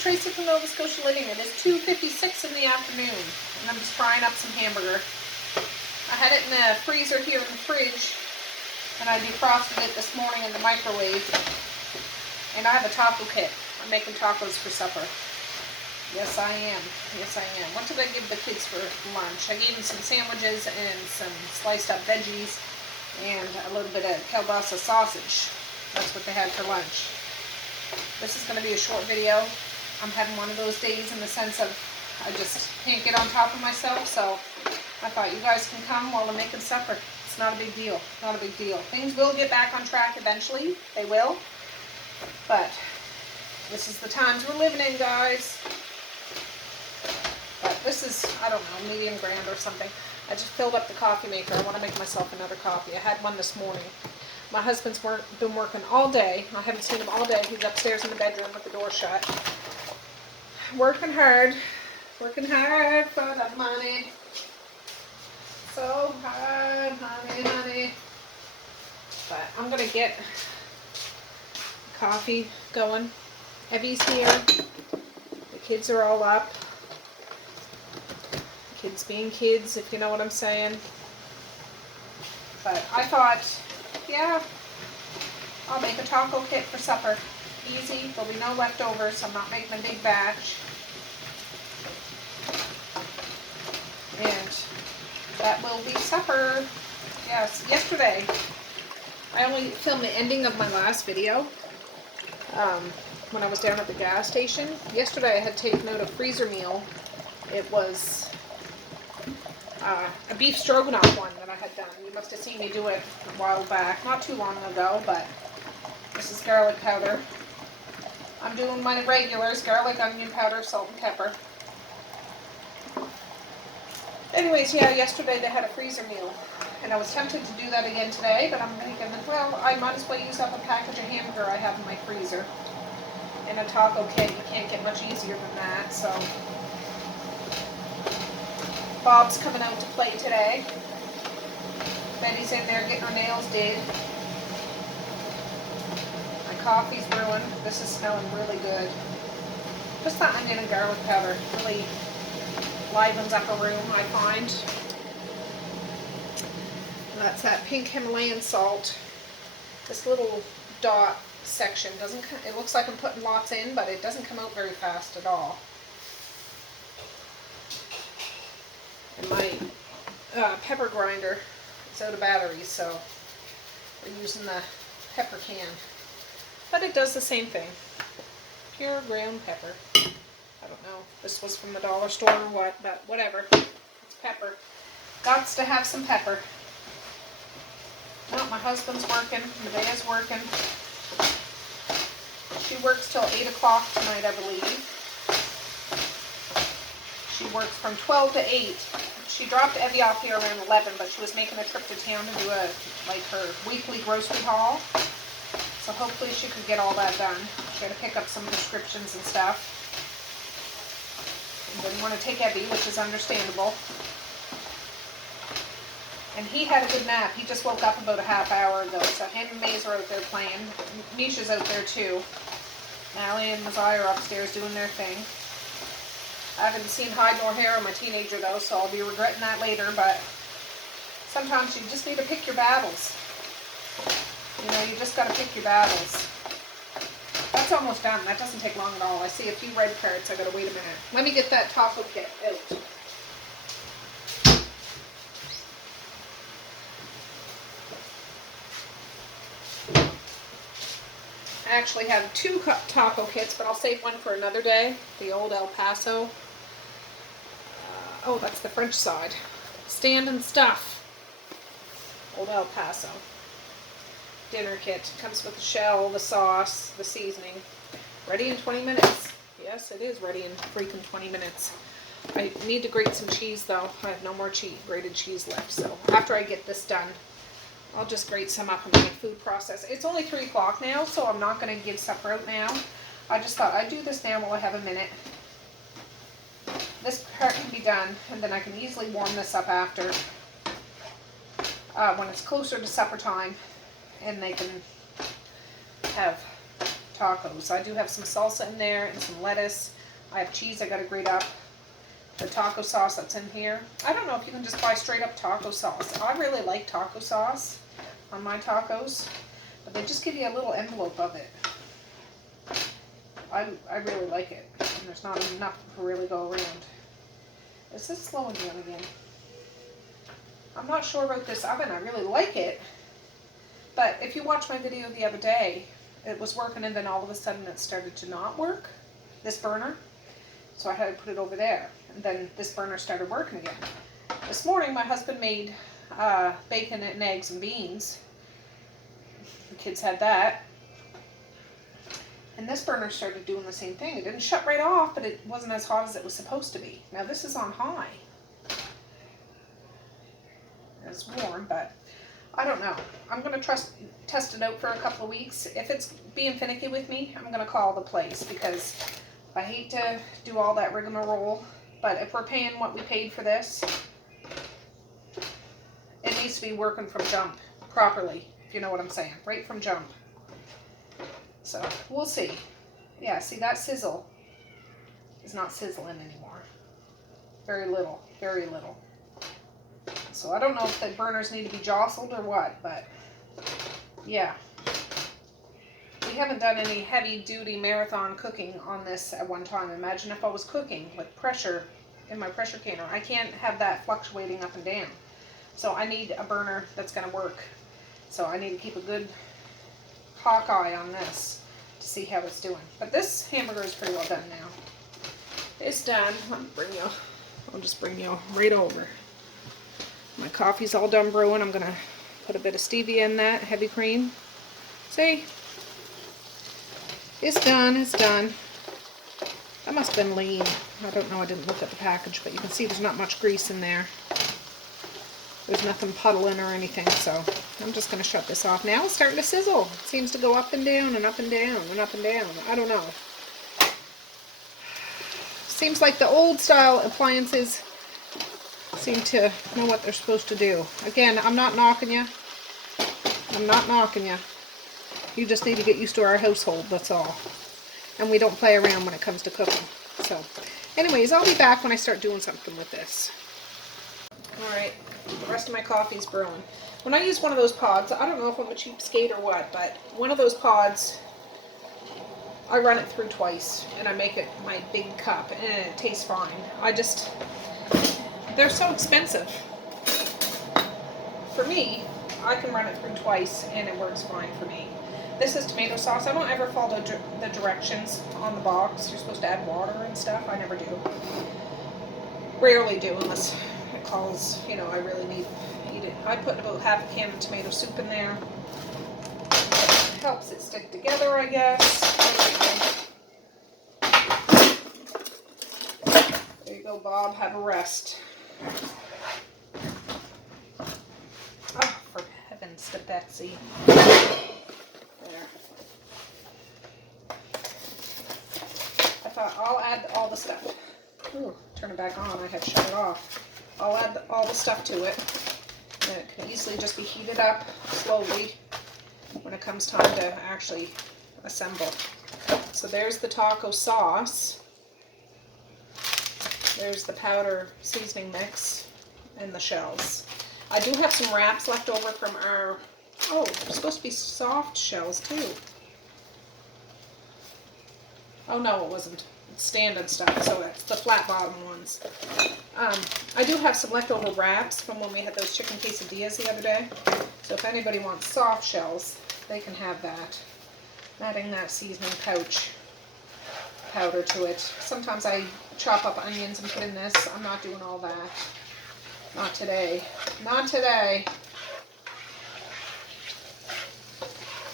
it's Tracey from Nova Scotia Living. It is 2:56 in the afternoon, and I'm just frying up some hamburger. I had it in the freezer here in the fridge, and I defrosted it this morning in the microwave. And I have a taco kit. I'm making tacos for supper. Yes, I am. Yes, I am. What did I give the kids for lunch? I gave them some sandwiches and some sliced up veggies and a little bit of kielbasa sausage. That's what they had for lunch. This is going to be a short video. I'm having one of those days in the sense of I just can't get on top of myself, so I thought you guys can come while I'm making supper. It's not a big deal. Not a big deal. Things will get back on track eventually. They will. But this is the times we're living in, guys. But this is, I don't know, medium grand or something. I just filled up the coffee maker. I want to make myself another coffee. I had one this morning. My husband's been working all day. I haven't seen him all day. He's upstairs in the bedroom with the door shut. Working hard for the money. So hard, honey. But I'm going to get coffee going. Evie's here. The kids are all up. Kids being kids, if you know what I'm saying. But I thought, yeah, I'll make a taco kit for supper. Easy, there'll be no leftovers. I'm not making a big batch. And that will be supper. Yes, yesterday, I only filmed the ending of my last video when I was down at the gas station. Yesterday I had taken out a freezer meal. It was a beef stroganoff one that I had done. You must have seen me do it a while back, not too long ago, but this is garlic powder. I'm doing my regulars, garlic, onion powder, salt and pepper. Anyways, yeah, yesterday they had a freezer meal, and I was tempted to do that again today, but I'm thinking, well, I might as well use up a package of hamburger I have in my freezer. In a taco kit, you can't get much easier than that, so Bob's coming out to play today. Betty's in there getting her nails did. My coffee's brewing. This is smelling really good. Just that onion and garlic powder really livens up a room, I find. And that's that pink Himalayan salt. This little dot section doesn't, it looks like I'm putting lots in, but it doesn't come out very fast at all. And my pepper grinder is out of batteries, so we're using the pepper can. But it does the same thing. Pure ground pepper. I don't know if this was from the dollar store or what, but whatever. It's pepper. Gots to have some pepper. Well, my husband's working. Medea's working. She works till 8 o'clock tonight, I believe. She works from 12 to 8. She dropped Evie off here around 11, but she was making a trip to town to do her weekly grocery haul. So hopefully she could get all that done. She had to pick up some prescriptions and stuff. And didn't want to take Evie, which is understandable. And he had a good nap. He just woke up about a half hour ago. So him and Maze are out there playing. Misha's out there too. Allie and Mazai are upstairs doing their thing. I haven't seen hide nor hair of my teenager though, so I'll be regretting that later, but sometimes you just need to pick your battles. You know, you just got to pick your battles. That's almost done. That doesn't take long at all. I see a few red carrots. I gotta wait a minute. Let me get that taco kit out. I actually have two taco kits, but I'll save one for another day. The old El Paso. Oh, that's the French side. Stand and stuff. Old El Paso. Dinner kit. Comes with the shell, the sauce, the seasoning. Ready in 20 minutes. Yes, it is ready in freaking 20 minutes. I need to grate some cheese though. I have no more grated cheese left. So after I get this done, I'll just grate some up in my food processor. It's only 3 o'clock now, so I'm not going to give supper out now. I just thought I'd do this now while I have a minute. This part can be done, and then I can easily warm this up after when it's closer to supper time, and they can have tacos. I do have some salsa in there and some lettuce. I have cheese I gotta grate up. The taco sauce that's in here. I don't know if you can just buy straight up taco sauce. I really like taco sauce on my tacos, but they just give you a little envelope of it. I really like it, and there's not enough to really go around. Is this slowing down again? I'm not sure about this oven. I really like it, but if you watched my video the other day, it was working and then all of a sudden it started to not work, this burner. So I had to put it over there, and then this burner started working again. This morning my husband made bacon and eggs and beans. The kids had that. And this burner started doing the same thing. It didn't shut right off, but it wasn't as hot as it was supposed to be. Now this is on high. It's warm, but I don't know. I'm going to test it out for a couple of weeks. If it's being finicky with me, I'm going to call the place, because I hate to do all that rigmarole. But if we're paying what we paid for this, it needs to be working from jump properly, if you know what I'm saying. Right from jump. So, we'll see. Yeah, see, that sizzle is not sizzling anymore. Very little, very little. So, I don't know if the burners need to be jostled or what, but yeah. We haven't done any heavy-duty marathon cooking on this at one time. Imagine if I was cooking with pressure in my pressure canner. I can't have that fluctuating up and down. So, I need a burner that's going to work. So, I need to keep a good hawk eye on this to see how it's doing. But this hamburger is pretty well done now. It's done. I'll just bring you right over. My coffee's all done brewing. I'm gonna put a bit of stevia in that, heavy cream. See? It's done, it's done. That must have been lean. I don't know, I didn't look at the package, but you can see there's not much grease in there. There's nothing puddling or anything, so I'm just going to shut this off. Now it's starting to sizzle. It seems to go up and down and up and down and up and down. I don't know. Seems like the old style appliances seem to know what they're supposed to do. Again, I'm not knocking you. I'm not knocking you. You just need to get used to our household, that's all. And we don't play around when it comes to cooking. So, anyways, I'll be back when I start doing something with this. Alright, the rest of my coffee is brewing. When I use one of those pods, I don't know if I'm a cheapskate or what, but one of those pods, I run it through twice, and I make it my big cup, and it tastes fine. They're so expensive. For me, I can run it through twice, and it works fine for me. This is tomato sauce. I don't ever follow the directions on the box. You're supposed to add water and stuff. I never do. Rarely do, unless it calls, you know, I really need to eat it. I put about half a can of tomato soup in there. It helps it stick together, I guess. There you go, Bob. Have a rest. Oh, for heavens to Betsy. I'll add all the stuff. Ooh, turn it back on. I had shut it off. I'll add all the stuff to it. And it can easily just be heated up slowly when it comes time to actually assemble. So there's the taco sauce. There's the powder seasoning mix and the shells. I do have some wraps left over from our, oh, they're supposed to be soft shells too. Oh no, it wasn't. It's standard stuff, so it's the flat bottom ones. I do have some leftover wraps from when we had those chicken quesadillas the other day. So if anybody wants soft shells, they can have that. Adding that seasoning pouch powder to it. Sometimes I chop up onions and put in this. I'm not doing all that. Not today. Not today.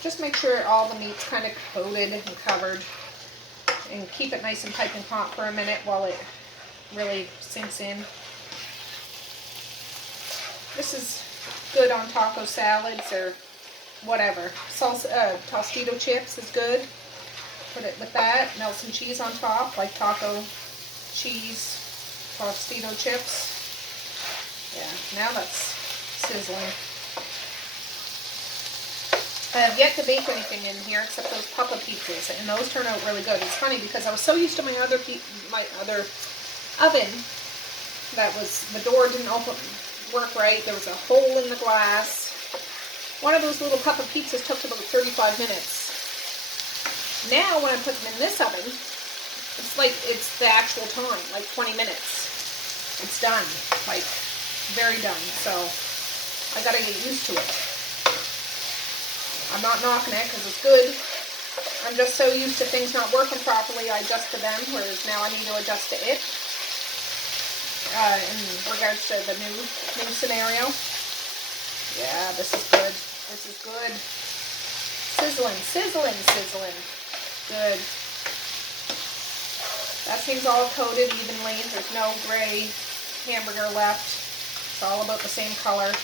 Just make sure all the meat's kind of coated and covered. And keep it nice and piping hot for a minute while it really sinks in. This is good on taco salads or whatever. Salsa, Tostito chips is good. Put it with that. Melt some cheese on top, like taco cheese, Tostito chips. Yeah, now that's sizzling. I have yet to bake anything in here except those papa pizzas, and those turn out really good. It's funny because I was so used to my other oven that the door didn't work right. There was a hole in the glass. One of those little papa pizzas took about 35 minutes. Now when I put them in this oven, it's the actual time, like 20 minutes. It's done, like very done. So I gotta get used to it. I'm not knocking it because it's good. I'm just so used to things not working properly, I adjust to them, whereas now I need to adjust to it. In regards to the new scenario. Yeah, this is good. This is good. Sizzling, sizzling, sizzling. Good. That thing's all coated evenly. There's no gray hamburger left. It's all about the same color.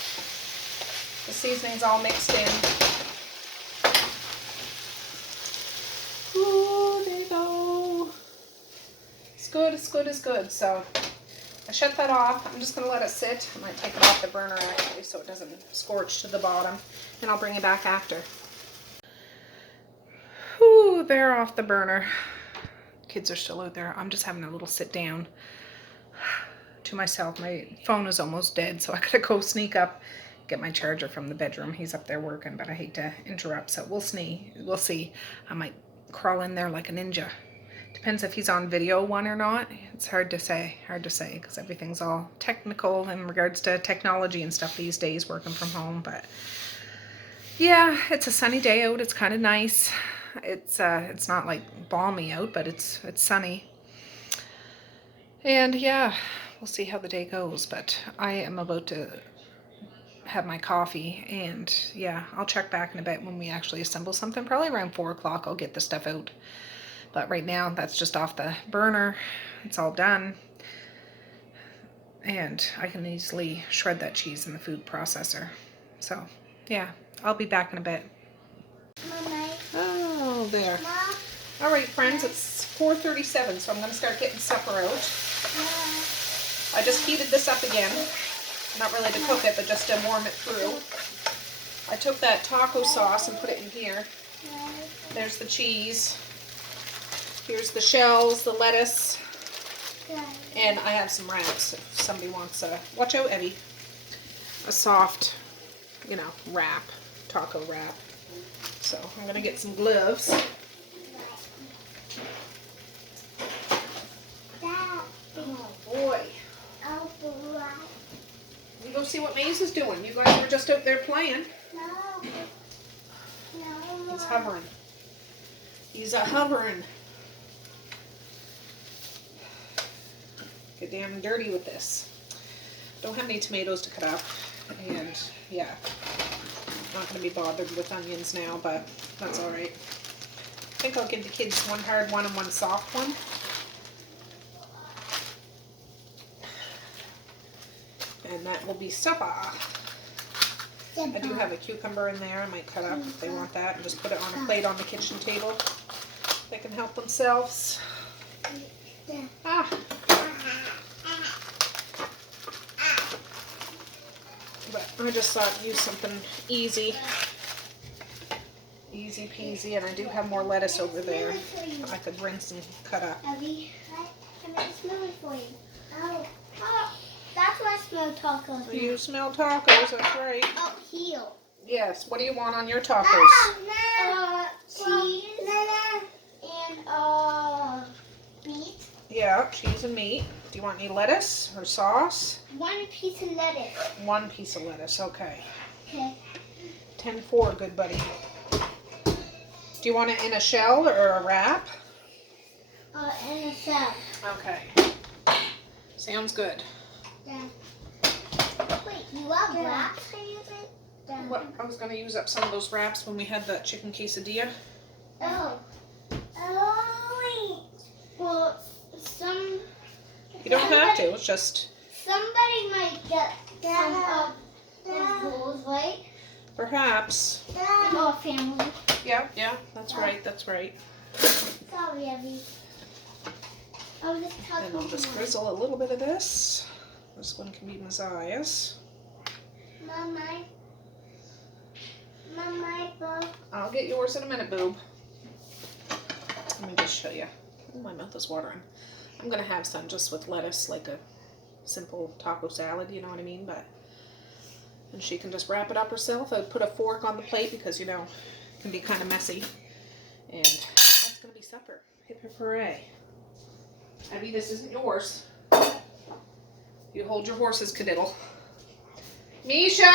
The seasoning's all mixed in. Ooh, there you go. It's good, it's good, it's good. So I shut that off. I'm just going to let it sit. I might take it off the burner actually so it doesn't scorch to the bottom. And I'll bring it back after. Whew, they're off the burner. Kids are still out there. I'm just having a little sit down to myself. My phone is almost dead, so I gotta go sneak up, get my charger from the bedroom. He's up there working, but I hate to interrupt, so we'll see. I might crawl in there like a ninja. Depends if he's on video one or not. It's hard to say, because everything's all technical in regards to technology and stuff these days, working from home. But yeah, it's a sunny day out. It's kind of nice. It's not like balmy out, but it's sunny. And yeah, we'll see how the day goes. But I am about to have my coffee, and yeah, I'll check back in a bit when we actually assemble something. Probably around 4 o'clock I'll get the stuff out. But right now, that's just off the burner. It's all done. And I can easily shred that cheese in the food processor. So, yeah, I'll be back in a bit. Mama. Oh, there. Mom. All right, friends, it's 4:37, so I'm going to start getting supper out. I just heated this up again. Not really to cook it, but just to warm it through. I took that taco sauce and put it in here. There's the cheese. Here's the shells, the lettuce, and I have some wraps if somebody wants a, watch out Evie, a soft, wrap, taco wrap. So I'm going to get some gloves. Oh boy. You go see what Maze is doing. You guys were just out there playing. No. He's hovering. He's hovering. Get damn dirty with this. Don't have any tomatoes to cut up, and yeah, not going to be bothered with onions now, but that's all right. I think I'll give the kids one hard one and one soft one. And that will be supper. I do have a cucumber in there. I might cut up if they want that and just put it on a plate on the kitchen table. They can help themselves. Ah. But I just thought use something easy peasy, and I do have more lettuce over there I could rinse and cut up. Abby, I made a smoothie for you. Oh, that's why I smell tacos. So you smell tacos, that's right. Oh, heel. Yes, what do you want on your tacos? Cheese and meat. Yeah, cheese and meat. Do you want any lettuce or sauce? 1 piece of lettuce. 1 piece of lettuce, okay. Okay. 10-4, good buddy. Do you want it in a shell or a wrap? In a shell. Okay. Sounds good. Yeah. Wait, you have wraps for using? What? I was going to use up some of those wraps when we had that chicken quesadilla. Oh. Oh, wait. Well, You don't have to, it's just... Somebody might get some of those bowls, right? Perhaps. Our family. Yeah, that's right, that's right. Sorry, Abby. And I'll just drizzle a little bit of this. This one can be Messiah's. Mama, book. I'll get yours in a minute, boob. Let me just show you. Oh, my mouth is watering. I'm going to have some just with lettuce, like a simple taco salad, you know what I mean? And she can just wrap it up herself. I put a fork on the plate because, you know, it can be kind of messy. And that's going to be supper. Hip hip hooray. Abby, this isn't yours. You hold your horses, Cadiddle. Misha?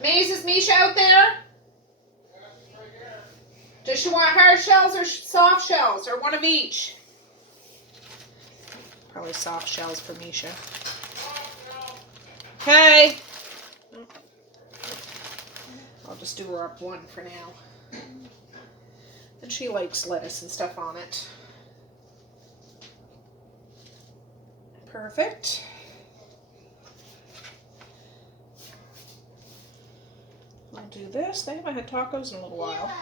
Maze, is Misha out there? Does she want hard shells or soft shells, or one of each? Probably soft shells for Misha. Okay. I'll just do her up one for now. And she likes lettuce and stuff on it. Perfect. I'll do this. They haven't had tacos in a little while.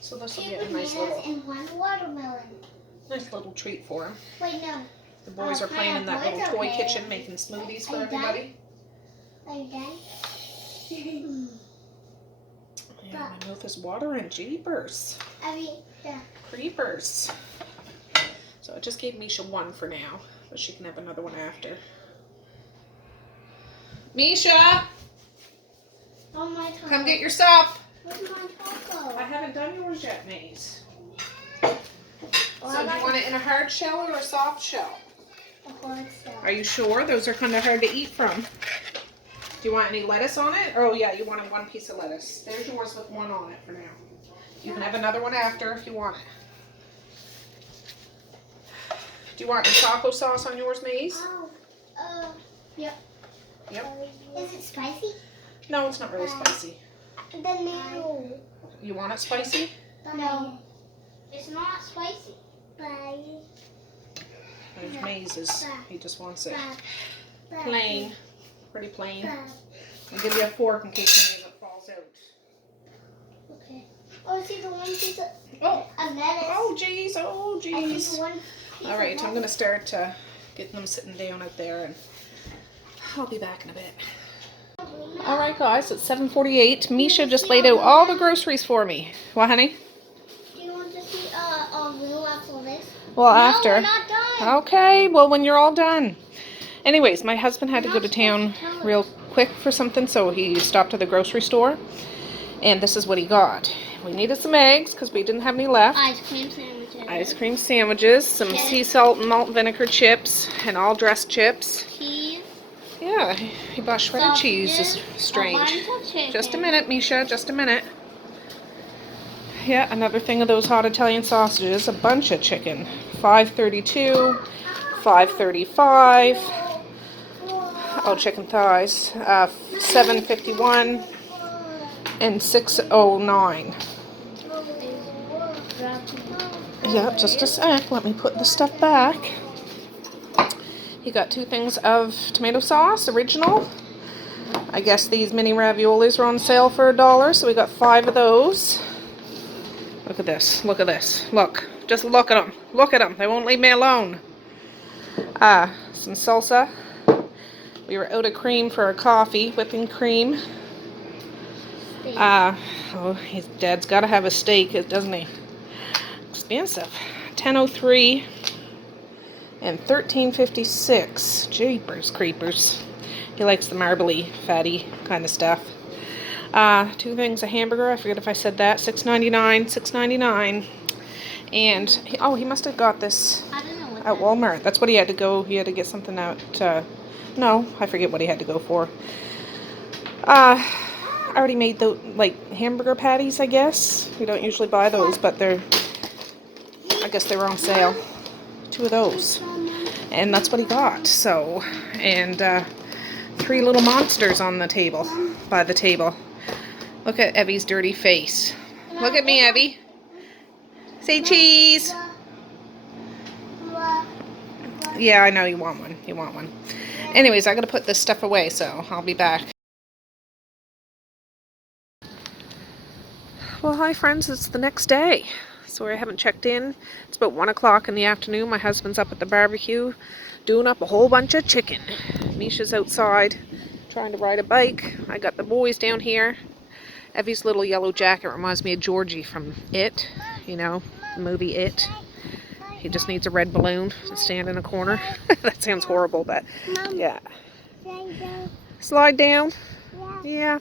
So this will be a nice little, and one watermelon. nice little treat for them. Wait, no. The boys are playing in that little toy kitchen making smoothies for everybody. Are you done? Yeah, my mouth is watering. Jeepers. Creepers. So I just gave Misha one for now, but she can have another one after. Misha! Oh, my taco. Come get your stuff. Where's my taco? I haven't done yours yet, Maze. So do you want it in a hard shell or a soft shell? A hard shell. Are you sure? Those are kind of hard to eat from. Do you want any lettuce on it? Oh yeah, you wanted one piece of lettuce. There's yours with one on it for now. You can have another one after if you want it. Do you want any taco sauce on yours, Maze? Yep. Yep. Is it spicy? No, it's not really spicy. Then no. You want it spicy? No. It's not spicy. Bye. There's Maze's. He just wants it plain. Pretty plain. I'll give you a fork in case any of it falls out. Okay. Oh, see the one piece of lettuce. Oh, jeez. Oh, jeez. All right, I'm going to start getting them sitting down out there, and I'll be back in a bit. All right, guys, it's 7:48. Misha just laid out all the groceries for me. What, honey? Do you want to see a glue after this? Well, No, after. we're not done. Okay, well, when you're all done. Anyways, my husband had to go to town real quick for something, so he stopped at the grocery store. And this is what he got. We needed some eggs because we didn't have any left. Ice cream sandwiches. Ice cream sandwiches, some sea salt and malt vinegar chips, and all dressed chips. Cheese. Yeah, he bought shredded cheese. Is strange. Just a minute, Misha, just a minute. Yeah, another thing of those hot Italian sausages, a bunch of chicken. $5.32, $5.35. Oh, chicken thighs. $7.51 and $6.09. Yeah, just a sec. Let me put the stuff back. You got 2 things of tomato sauce, original. I guess these mini raviolis are on sale for $1, so we got 5 of those. Look at this. Look at this. Look. Just look at them. Look at them. They won't leave me alone. Some salsa. We were out of cream for our coffee, whipping cream. Oh, his dad's got to have a steak, doesn't he? Expensive. $10.03 and $13.56. Jeepers creepers. He likes the marbly, fatty kind of stuff. 2 things of hamburger. I forget if I said that. $6.99. $6.99. And he must have got this at Walmart. That's what he had to go. He had to get something out. No, I forget what he had to go for. I already made the hamburger patties, I guess. We don't usually buy those, but I guess they were on sale. 2 of those. And that's what he got. So, and 3 little monsters on the table, by the table. Look at Evie's dirty face. Look at me, Evie. Say cheese. Yeah, I know you want one. You want one. Anyways, I gotta put this stuff away, so I'll be back. Well, hi friends, it's the next day. Sorry I haven't checked in. It's about 1 o'clock in the afternoon. My husband's up at the barbecue doing up a whole bunch of chicken. Misha's outside trying to ride a bike. I got the boys down here. Evie's little yellow jacket reminds me of Georgie from It, you know, the movie It. He just needs a red balloon to stand in a corner. That sounds horrible, but yeah. Slide down? Yeah.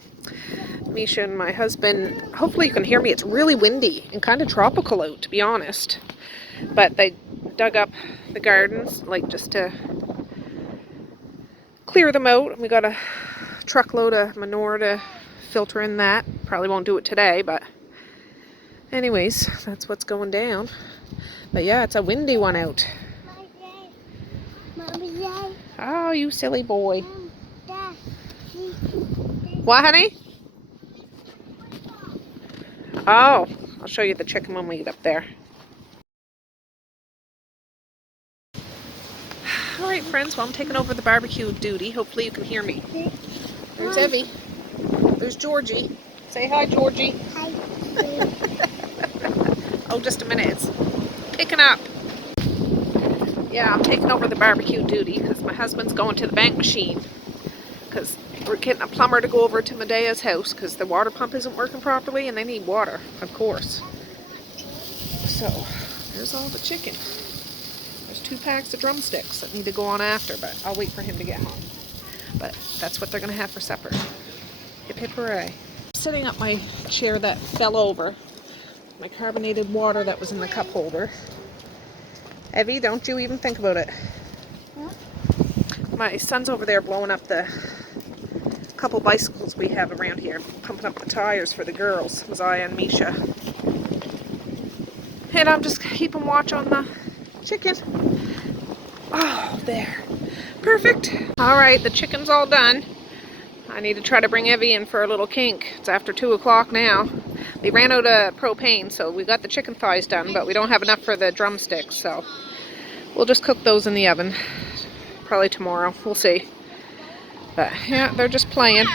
Misha and my husband, hopefully you can hear me. It's really windy and kind of tropical out, to be honest. But they dug up the gardens, like just to clear them out. We got a truckload of manure to filter in that. Probably won't do it today, but anyways, that's what's going down. But yeah, it's a windy one out. Oh, you silly boy. What, honey? Oh, I'll show you the chicken when we get up there. Alright friends, well I'm taking over the barbecue duty. Hopefully you can hear me. There's Evie. There's Georgie. Say hi, Georgie. Hi. Oh, just a minute. It's picking up. Yeah, I'm taking over the barbecue duty because my husband's going to the bank machine. Because we're getting a plumber to go over to Medea's house because the water pump isn't working properly and they need water, of course. So, there's all the chicken. There's 2 packs of drumsticks that need to go on after, but I'll wait for him to get home. But that's what they're going to have for supper. Hip hip hooray. I'm setting up my chair that fell over. My carbonated water that was in the cup holder. Evie, don't you even think about it. My son's over there blowing up the couple bicycles we have around here, pumping up the tires for the girls, Messiah and Misha. And I'm just keeping watch on the chicken. Oh, there. Perfect. Alright, the chicken's all done. I need to try to bring Evie in for a little kink. It's after 2 o'clock now. We ran out of propane, so we got the chicken thighs done, but we don't have enough for the drumsticks, so we'll just cook those in the oven. Probably tomorrow. We'll see. But yeah, they're just playing.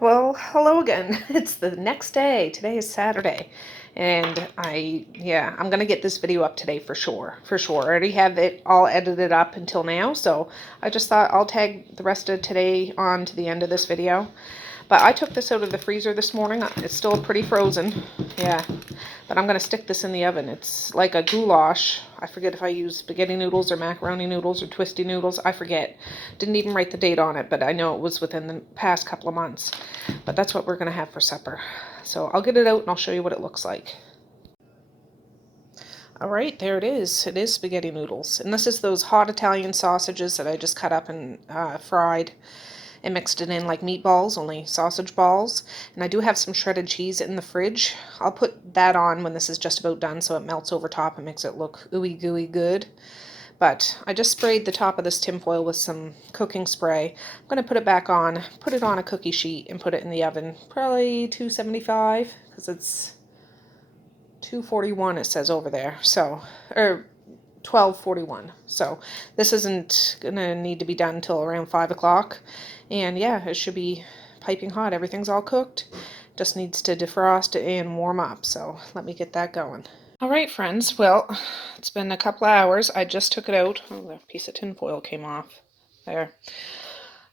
Well, hello again. It's the next day. Today is Saturday. And I'm going to get this video up today for sure. For sure. I already have it all edited up until now. So I just thought I'll tag the rest of today on to the end of this video. But I took this out of the freezer this morning. It's still pretty frozen. Yeah. But I'm going to stick this in the oven. It's like a goulash. I forget if I use spaghetti noodles or macaroni noodles or twisty noodles. I forget. Didn't even write the date on it, but I know it was within the past couple of months. But that's what we're going to have for supper. So I'll get it out and I'll show you what it looks like. Alright, there it is. It is spaghetti noodles. And this is those hot Italian sausages that I just cut up and fried and mixed it in like meatballs, only sausage balls. And I do have some shredded cheese in the fridge. I'll put that on when this is just about done so it melts over top and makes it look ooey gooey good. But I just sprayed the top of this tinfoil with some cooking spray. I'm going to put it back on, put it on a cookie sheet, and put it in the oven. Probably 275, because it's 241 it says over there. So, or 12:41. So this isn't going to need to be done until around 5 o'clock. And yeah, it should be piping hot. Everything's all cooked. Just needs to defrost and warm up. So let me get that going. Alright friends, well, it's been a couple of hours. I just took it out. Oh, the piece of tinfoil came off. There.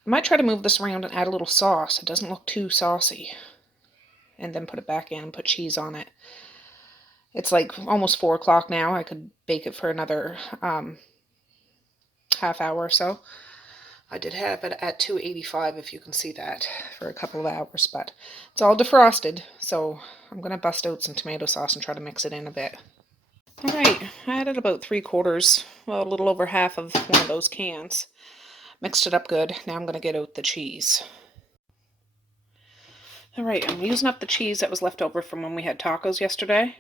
I might try to move this around and add a little sauce. It doesn't look too saucy. And then put it back in and put cheese on it. It's like almost 4 o'clock now. I could bake it for another half hour or so. I did have it at 285, if you can see that, for a couple of hours, but it's all defrosted, so I'm going to bust out some tomato sauce and try to mix it in a bit. Alright, I added about 3/4, well, a little over half of one of those cans. Mixed it up good. Now I'm going to get out the cheese. Alright, I'm using up the cheese that was left over from when we had tacos yesterday.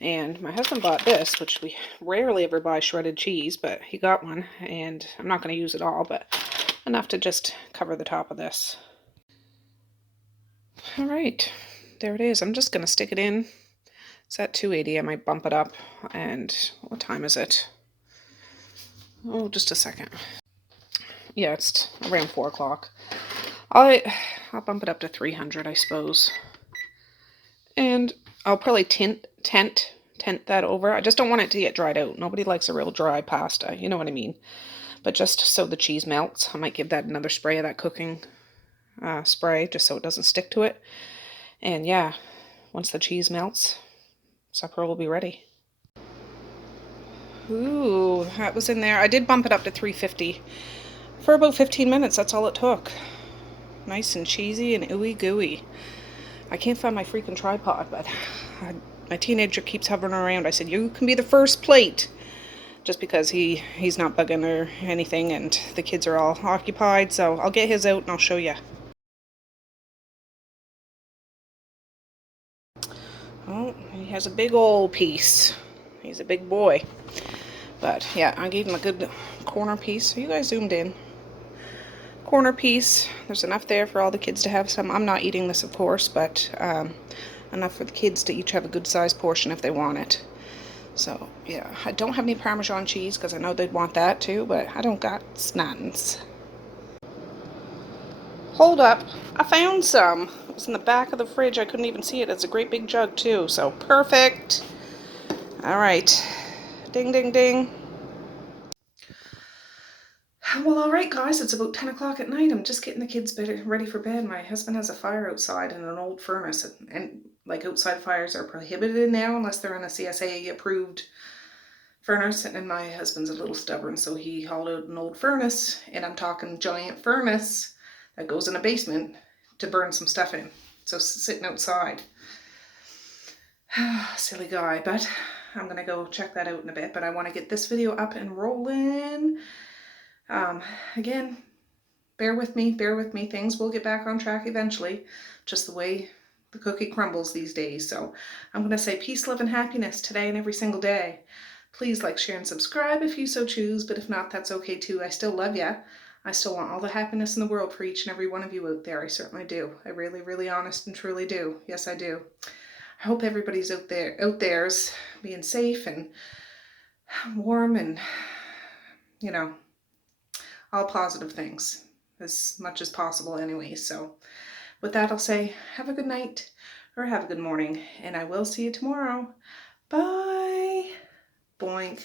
And my husband bought this, which we rarely ever buy shredded cheese, but he got one, and I'm not going to use it all, but enough to just cover the top of this. Alright, there it is. I'm just going to stick it in. It's at 280. I might bump it up. And what time is it? Oh, just a second. Yeah, it's around 4 o'clock. I'll bump it up to 300, I suppose. And I'll probably tent that over. I just don't want it to get dried out. Nobody likes a real dry pasta, you know what I mean. But just so the cheese melts, I might give that another spray of that cooking spray, just so it doesn't stick to it. And yeah, once the cheese melts, supper will be ready. Ooh, that was in there. I did bump it up to 350 for about 15 minutes. That's all it took. Nice and cheesy and ooey gooey. I can't find my freaking tripod, but my teenager keeps hovering around. I said, you can be the first plate. Just because he's not bugging or anything, and the kids are all occupied. So I'll get his out and I'll show you. Oh, he has a big old piece. He's a big boy. But yeah, I gave him a good corner piece. Are you guys zoomed in? Corner piece. There's enough there for all the kids to have some. I'm not eating this, of course, but enough for the kids to each have a good sized portion if they want it. So yeah, I don't have any Parmesan cheese because I know they'd want that too, but I don't got snottins. Hold up, I found some. It was in the back of the fridge. I couldn't even see it. It's a great big jug too, so perfect. All right, ding, ding, ding. Well, all right, guys, it's about 10 o'clock at night. I'm just getting the kids ready for bed. My husband has a fire outside in an old furnace, and like outside fires are prohibited now unless they're in a CSA approved furnace. And my husband's a little stubborn, so he hauled out an old furnace, and I'm talking giant furnace that goes in a basement to burn some stuff in. So sitting outside. Silly guy, but I'm gonna go check that out in a bit. But I want to get this video up and rolling. Again, bear with me, things will get back on track eventually, just the way the cookie crumbles these days. So I'm going to say peace, love, and happiness today and every single day. Please like, share, and subscribe if you so choose, but if not, that's okay too. I still love ya. I still want all the happiness in the world for each and every one of you out there. I certainly do. I really, really honest and truly do. Yes, I do. I hope everybody's out there's being safe and warm and, you know, all positive things as much as possible anyway. So with that, I'll say have a good night or have a good morning, and I will see you tomorrow. Bye. Boink.